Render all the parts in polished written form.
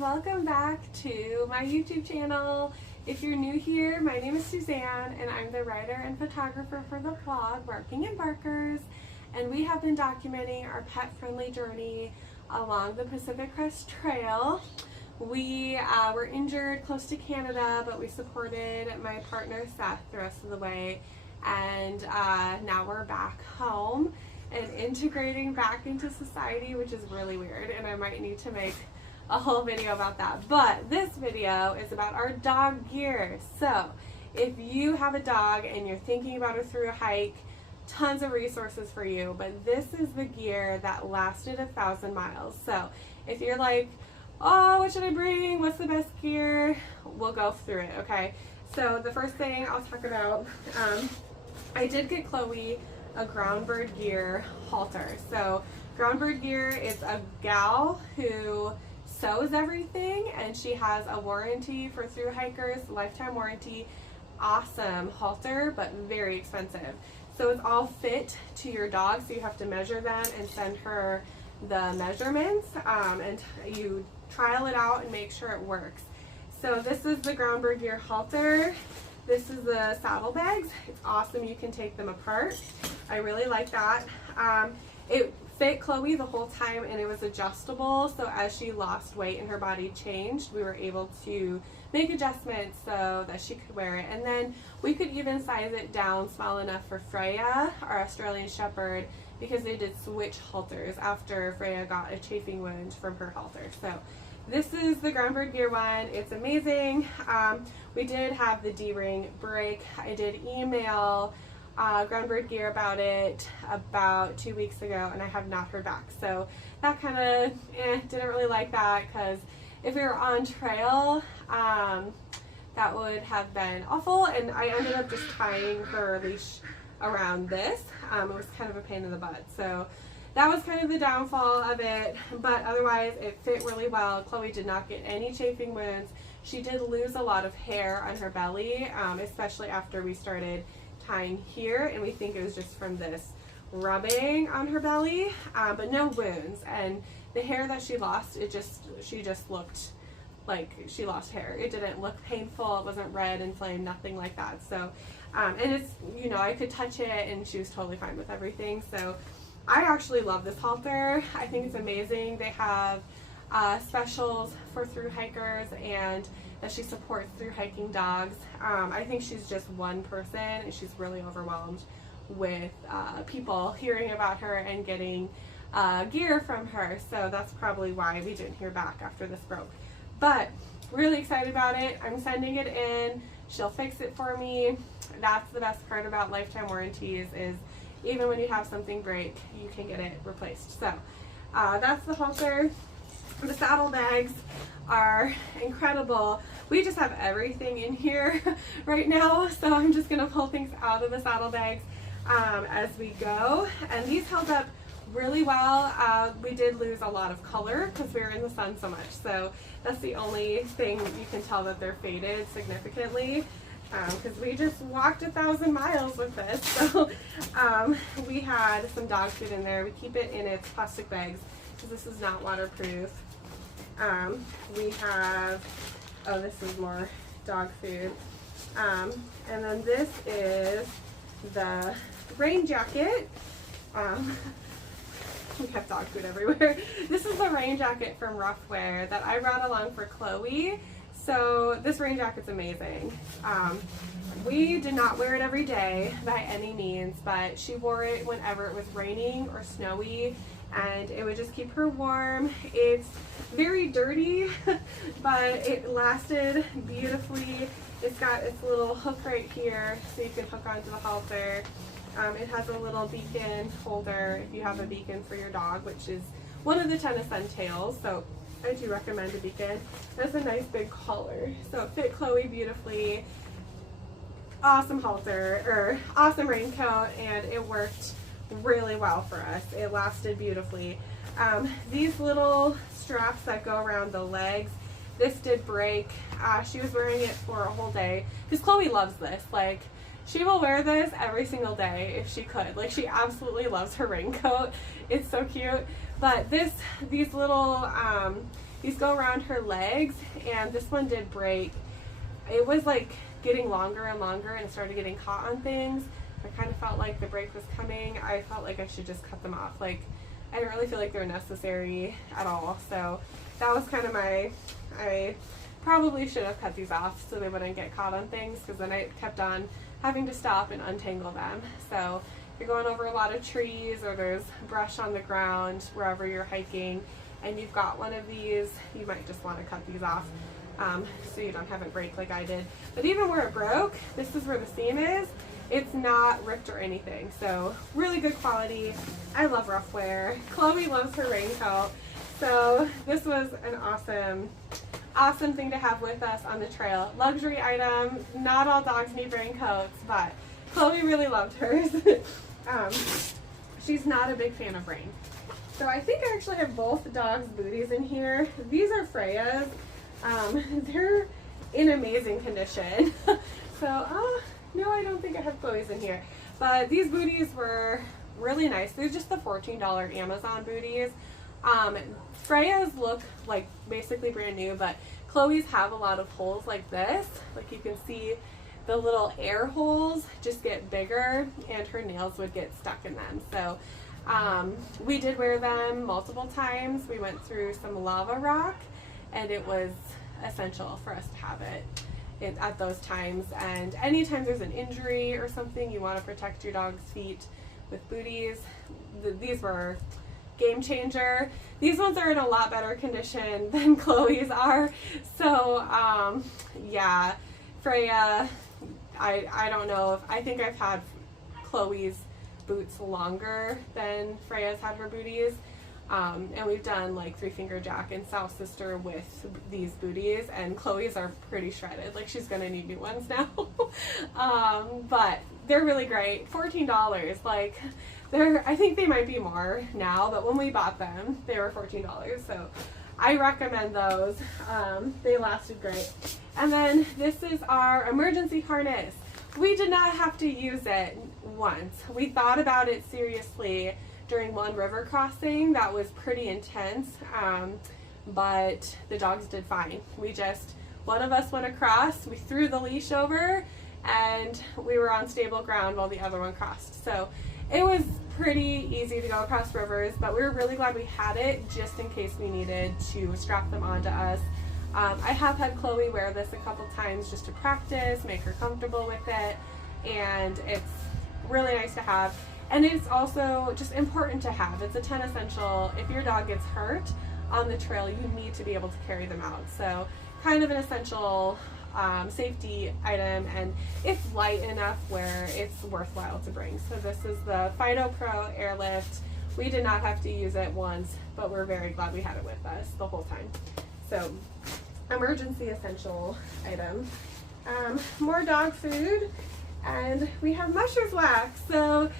welcome back to my YouTube channel. If you're new here, my name is Suzanne and I'm the writer and photographer for the blog Working Embarkers, and we have been documenting our pet-friendly journey along the Pacific Crest Trail. We were injured close to Canada, but we supported my partner Seth the rest of the way, and now we're back home and integrating back into society, which is really weird, and I might need to make a whole video about that. But this video is about our dog gear. So if you have a dog and you're thinking about a through hike, tons of resources for you, but this is the gear that lasted 1,000 miles. So if you're like, oh, what should I bring? What's the best gear? We'll go through it, okay? So the first thing I'll talk about, I did get Chloe a Groundbird Gear halter. So Groundbird Gear is a gal who sews everything, and she has a warranty for through hikers, lifetime warranty. Awesome halter, but very expensive. So it's all fit to your dog, so you have to measure them and send her the measurements, and you trial it out and make sure it works. So this is the Groundbird Gear halter. This is the saddlebags. It's awesome. You can take them apart. I really like that. It fit Chloe the whole time, and it was adjustable, so as she lost weight and her body changed, we were able to make adjustments so that she could wear it. And then we could even size it down small enough for Freyja, our Australian Shepherd, because they did switch halters after Freyja got a chafing wound from her halter. So this is the Groundbird Gear one. It's amazing. We did have the D-ring break. I did email Groundbird Gear about it about 2 weeks ago, and I have not heard back. So that kind of didn't really like that, because if we were on trail, that would have been awful, and I ended up just tying her leash around this. It was kind of a pain in the butt. So that was kind of the downfall of it, but otherwise it fit really well. Chloe did not get any chafing wounds. She did lose a lot of hair on her belly, especially after we started tying here, and we think it was just from this rubbing on her belly, but no wounds. And the hair that she lost, she just looked like she lost hair. It didn't look painful. It wasn't red, inflamed, nothing like that. So and it's, you know, I could touch it and she was totally fine with everything. So I actually love this halter. I think it's amazing. They have specials for through hikers, and that she supports through hiking dogs. I think she's just one person, and she's really overwhelmed with people hearing about her and getting gear from her. So that's probably why we didn't hear back after this broke. But really excited about it. I'm sending it in. She'll fix it for me. That's the best part about lifetime warranties, is even when you have something break, you can get it replaced. So that's the halter. The saddlebags are incredible. We just have everything in here right now, so I'm just gonna pull things out of the saddlebags as we go. And these held up really well. We did lose a lot of color because we were in the sun so much, so that's the only thing you can tell that they're faded significantly, because we just walked 1,000 miles with this. So we had some dog food in there. We keep it in its plastic bags because this is not waterproof. We have, oh, this is more dog food. And then this is the rain jacket. We have dog food everywhere. This is the rain jacket from Ruffwear that I brought along for Chloe. So this rain jacket's amazing. We did not wear it every day by any means, but she wore it whenever it was raining or snowy, and it would just keep her warm. It's very dirty, but it lasted beautifully. It's got its little hook right here, so you can hook onto the halter. It has a little beacon holder if you have a beacon for your dog, which is one of the 10 essentials, so I do recommend a beacon. It has a nice big collar, so it fit Chloe beautifully. Awesome halter, or awesome raincoat, and it worked really well for us. It lasted beautifully. These little straps that go around the legs, this did break. She was wearing it for a whole day, because Chloe loves this. Like, she will wear this every single day if she could. Like, she absolutely loves her raincoat. It's so cute. But these little these go around her legs, and this one did break. It was like getting longer and longer and started getting caught on things. I kind of felt like the break was coming. I felt like I should just cut them off. Like, I didn't really feel like they were necessary at all. So that was kind of I probably should have cut these off so they wouldn't get caught on things, because then I kept on having to stop and untangle them. So if you're going over a lot of trees or there's brush on the ground wherever you're hiking and you've got one of these, you might just want to cut these off so you don't have it break like I did. But even where it broke, this is where the seam is. It's not ripped or anything, so really good quality. I love Ruffwear. Chloe loves her raincoat, so this was an awesome thing to have with us on the trail. Luxury item. Not all dogs need raincoats, but Chloe really loved hers. She's not a big fan of rain. So I think I actually have both dogs' booties in here. These are Freyja's. They're in amazing condition. So, no, I don't think I have Chloe's in here. But these booties were really nice. They're just the $14 Amazon booties. Freyja's look like basically brand new, but Chloe's have a lot of holes like this. Like you can see the little air holes just get bigger and her nails would get stuck in them. So we did wear them multiple times. We went through some lava rock and it was essential for us to have it at those times. And anytime there's an injury or something, you want to protect your dog's feet with booties. These were game changer. These ones are in a lot better condition than Chloe's are. So yeah, Freyja, I don't know if, I think I've had Chloe's boots longer than Freyja's had her booties. And we've done like 3-Finger Jack and South Sister with these booties, and Chloe's are pretty shredded. Like she's gonna need new ones now. But they're really great. $14. Like I think they might be more now, but when we bought them, they were $14. So I recommend those. They lasted great. And then this is our emergency harness. We did not have to use it once. We thought about it seriously during one river crossing that was pretty intense, but the dogs did fine. One of us went across, we threw the leash over, and we were on stable ground while the other one crossed. So it was pretty easy to go across rivers, but we were really glad we had it just in case we needed to strap them onto us. I have had Chloe wear this a couple times just to practice, make her comfortable with it, and it's really nice to have. And it's also just important to have. It's a 10 essential. If your dog gets hurt on the trail, you need to be able to carry them out. So kind of an essential safety item, and it's light enough where it's worthwhile to bring. So this is the Fido Pro Airlift. We did not have to use it once, but we're very glad we had it with us the whole time. So emergency essential item. More dog food, and we have Mushers wax. So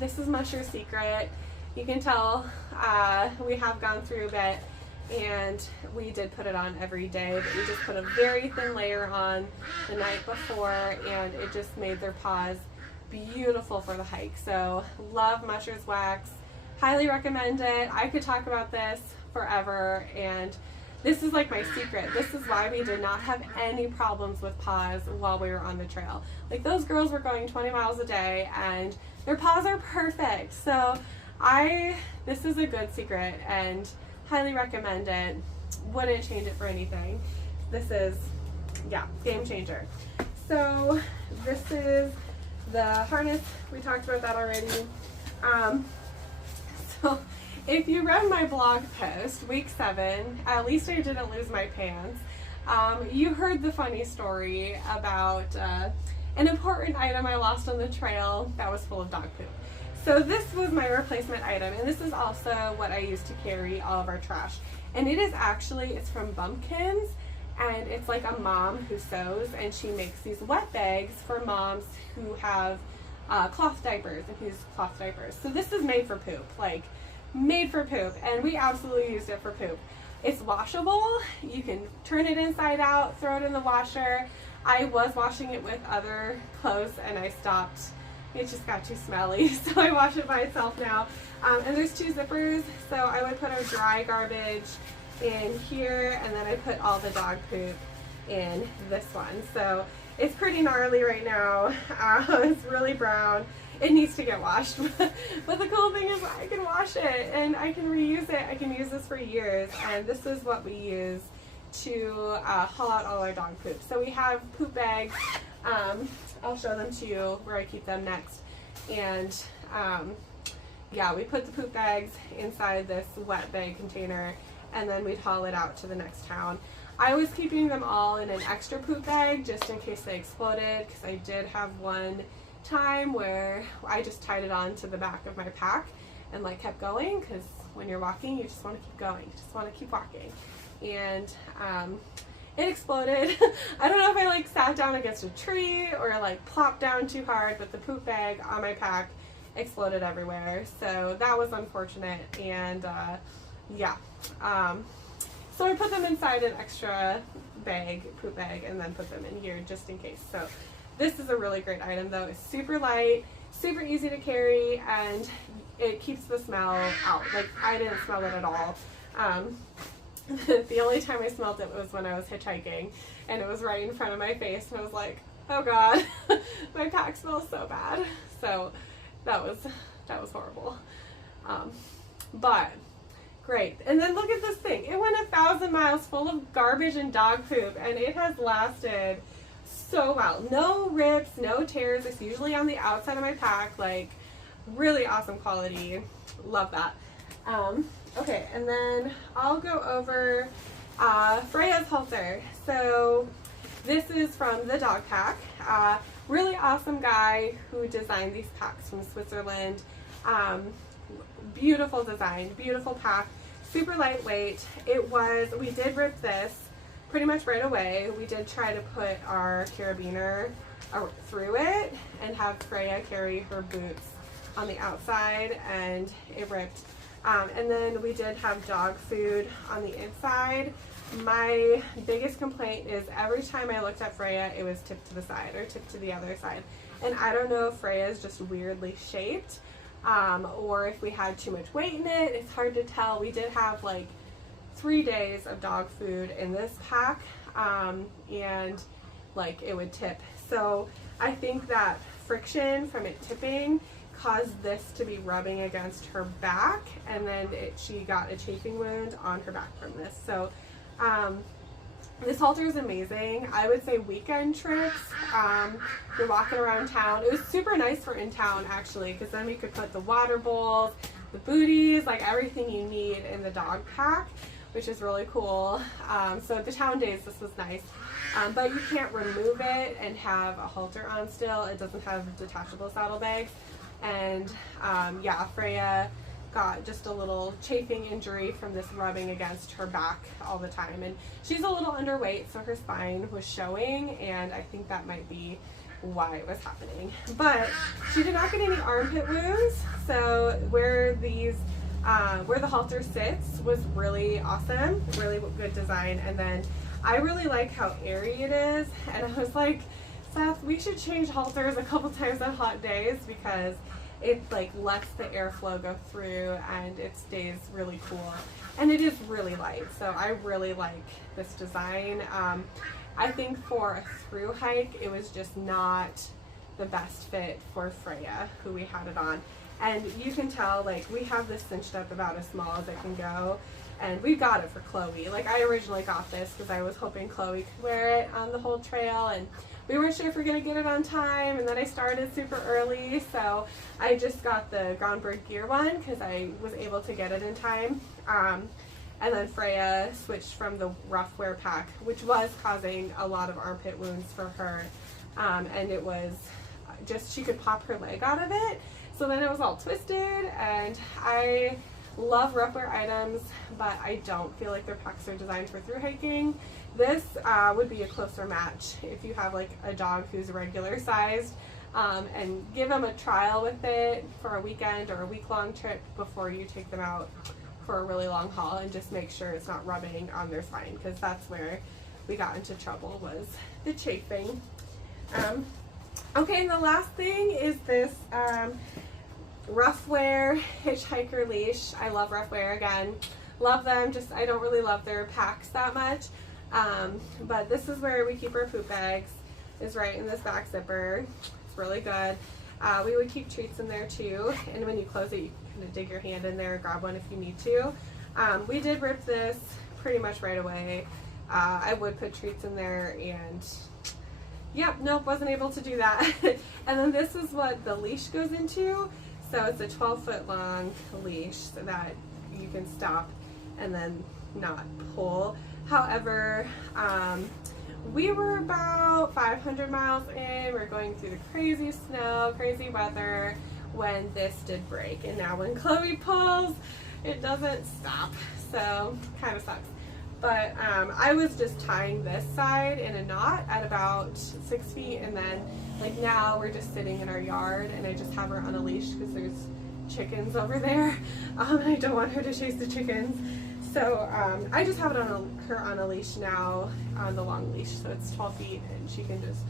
this is Mushers Secret. You can tell we have gone through a bit, and we did put it on every day, but we just put a very thin layer on the night before, and it just made their paws beautiful for the hike. So love Mushers wax, highly recommend it. I could talk about this forever, and this is like my secret. This is why we did not have any problems with paws while we were on the trail. Like those girls were going 20 miles a day and their paws are perfect. So this is a good secret and highly recommend it. Wouldn't change it for anything. This is, yeah, game changer. So this is the harness. We talked about that already. So if you read my blog post, week 7, at least I didn't lose my pants, you heard the funny story about an important item I lost on the trail that was full of dog poop. So this was my replacement item, and this is also what I use to carry all of our trash. And it is actually, it's from Bumpkins, and it's like a mom who sews, and she makes these wet bags for moms who have cloth diapers and use cloth diapers. So this is made for poop, like made for poop, and we absolutely used it for poop. It's washable. You can turn it inside out, throw it in the washer. I was washing it with other clothes and I stopped. It just got too smelly, so I wash it by itself now. And there's 2 zippers, so I would put our dry garbage in here, and then I put all the dog poop in this one. So it's pretty gnarly right now. It's really brown. It needs to get washed. But the cool thing is I can wash it and I can reuse it. I can use this for years, and this is what we use to haul out all our dog poop. So we have poop bags. I'll show them to you where I keep them next. And yeah, we put the poop bags inside this wet bag container, and then we'd haul it out to the next town. I was keeping them all in an extra poop bag just in case they exploded, because I did have one time where I just tied it on to the back of my pack and like kept going, because when you're walking you just want to keep going, you just want to keep walking. And it exploded. I don't know if I like sat down against a tree or like plopped down too hard, but the poop bag on my pack exploded everywhere, so that was unfortunate. And yeah, so I put them inside an extra bag, poop bag, and then put them in here just in case. So this is a really great item though. It's super light, super easy to carry, and it keeps the smell out. Like, I didn't smell it at all. The only time I smelled it was when I was hitchhiking, and it was right in front of my face, and I was like, oh god, my pack smells so bad. So that was horrible. But great. And then look at this thing. It went 1,000 miles full of garbage and dog poop, and it has lasted so well. No rips, no tears. It's usually on the outside of my pack. Like, really awesome quality. Love that. Okay, and then I'll go over Freyja's halter. So this is from the Dog Pak. Really awesome guy who designed these packs from Switzerland. Beautiful design, beautiful pack, super lightweight. We did rip this pretty much right away. We did try to put our carabiner through it and have Freyja carry her boots on the outside, and it ripped. And then we did have dog food on the inside. My biggest complaint is every time I looked at Freyja, it was tipped to the side or tipped to the other side. And I don't know if Freyja is just weirdly shaped, or if we had too much weight in it. It's hard to tell. We did have like 3 days of dog food in this pack, and like it would tip. So I think that friction from it tipping caused this to be rubbing against her back, and then she got a chafing wound on her back from this. So this halter is amazing. I would say weekend trips, you're walking around town. It was super nice for in town actually, because then we could put the water bowls, the booties, like everything you need in the dog pack, which is really cool. So the town days, this was nice. But you can't remove it and have a halter on still. It doesn't have detachable saddlebags. And yeah, Freyja got just a little chafing injury from this rubbing against her back all the time, and she's a little underweight, so her spine was showing, and I think that might be why it was happening. But she did not get any armpit wounds, so where the halter sits was really awesome, really good design. And then I really like how airy it is, and I was like, Seth, we should change halters a couple times on hot days, because it like lets the airflow go through and it stays really cool, and it is really light. So I really like this design. I think for a through hike it was just not the best fit for Freyja, who we had it on. And you can tell, like, we have this cinched up about as small as it can go, and we got it for Chloe. Like, I originally got this because I was hoping Chloe could wear it on the whole trail, and we weren't sure if we were going to get it on time, and then I started super early, so I just got the Groundbird Gear one because I was able to get it in time. And then Freyja switched from the Ruffwear pack, which was causing a lot of armpit wounds for her, and it was just, she could pop her leg out of it, so then it was all twisted. And I love Ruffwear items, but I don't feel like their packs are designed for through hiking. This would be a closer match if you have like a dog who's regular sized, and give them a trial with it for a weekend or a week-long trip before you take them out for a really long haul, and just make sure it's not rubbing on their spine, because that's where we got into trouble, was the chafing. Okay, and the last thing is this Ruffwear hitchhiker leash. I love Ruffwear again. Love them, just I don't really love their packs that much. But this is where we keep our poop bags, is right in this back zipper. It's really good. We would keep treats in there too, and when you close it, you can kind of dig your hand in there and grab one if you need to. We did rip this pretty much right away. I would put treats in there, and yep, nope, wasn't able to do that. And then this is what the leash goes into. So it's a 12-foot long leash so that you can stop and then not pull. However, we were about 500 miles in. We're going through the crazy snow, crazy weather when this did break. And now when Chloe pulls, it doesn't stop. So kind of sucks. But I was just tying this side in a knot at about 6 feet, and then like now we're just sitting in our yard and I just have her on a leash because there's chickens over there. And I don't want her to chase the chickens. So I just have it on her on a leash now, on the long leash, so it's 12 feet and she can just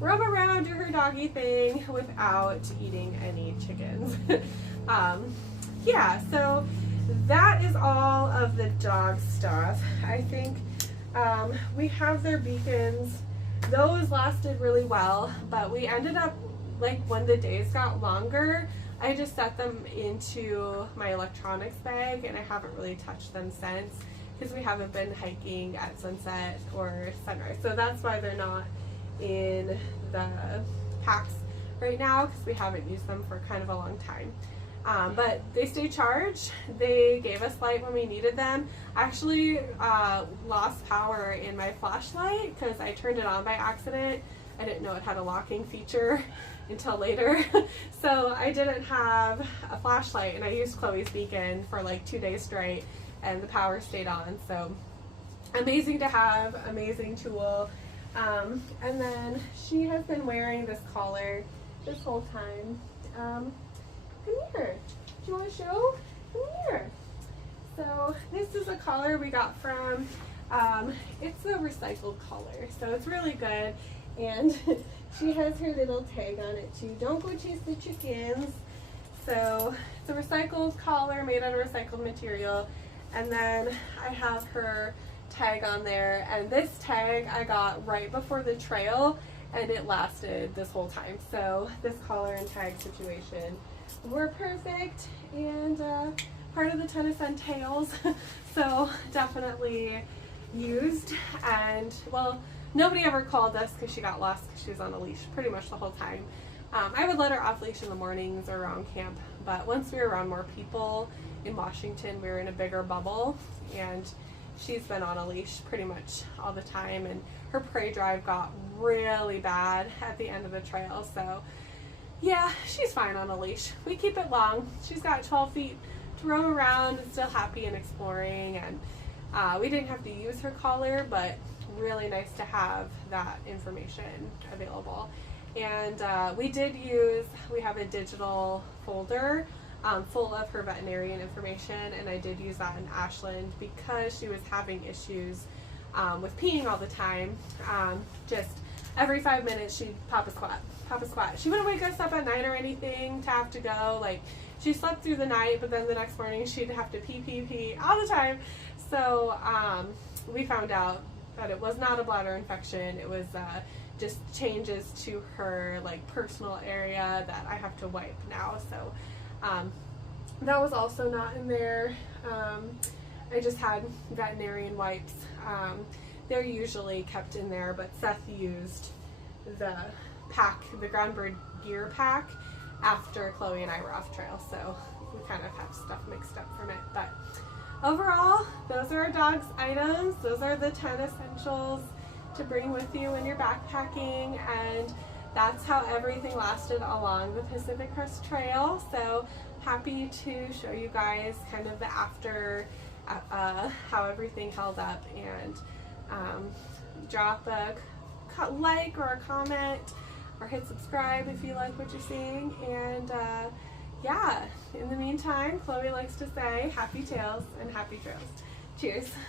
roam around, do her doggy thing without eating any chickens. Yeah, so that is all of the dog stuff. I think we have their beacons. Those lasted really well, but we ended up, like when the days got longer, I just set them into my electronics bag and I haven't really touched them since because we haven't been hiking at sunset or sunrise. So that's why they're not in the packs right now, because we haven't used them for kind of a long time. But they stay charged. They gave us light when we needed them. I actually lost power in my flashlight because I turned it on by accident. I didn't know it had a locking feature until later. So I didn't have a flashlight and I used Chloe's beacon for like 2 days straight and the power stayed on. So amazing to have, amazing tool. And then she has been wearing this collar this whole time. Come here. Do you want to show? Come here. So this is a collar we got from, it's a recycled collar. So it's really good. And she has her little tag on it too. Don't go chase the chickens. So it's a recycled collar made out of recycled material. And then I have her tag on there. And this tag I got right before the trail and it lasted this whole time. So this collar and tag situation were perfect and part of the ton of fun tales. So definitely used. And well, nobody ever called us because she got lost because she was on a leash pretty much the whole time. I would let her off leash in the mornings or around camp, but once we were around more people in Washington, we were in a bigger bubble and she's been on a leash pretty much all the time, and her prey drive got really bad at the end of the trail. So yeah, she's fine on a leash. We keep it long. She's got 12 feet to roam around and still happy and exploring, and we didn't have to use her collar, but really nice to have that information available. And we have a digital folder full of her veterinarian information, and I did use that in Ashland because she was having issues with peeing all the time. Just every 5 minutes she'd pop a squat. She wouldn't wake us up at night or anything to have to go. Like, she slept through the night, but then the next morning she'd have to pee all the time. So we found out that it was not a bladder infection. It was just changes to her like personal area that I have to wipe now. So that was also not in there. I just had veterinarian wipes. They're usually kept in there, but Seth used the pack, the Groundbird gear pack, after Chloe and I were off trail. So we kind of have stuff mixed up from it. But overall, those are our dog's items. Those are the 10 essentials to bring with you when you're backpacking, and that's how everything lasted along the Pacific Crest Trail. So happy to show you guys kind of the after, how everything held up, and drop a like or a comment or hit subscribe if you like what you're seeing. And yeah, in the meantime, Chloe likes to say happy tails and happy trails. Cheers.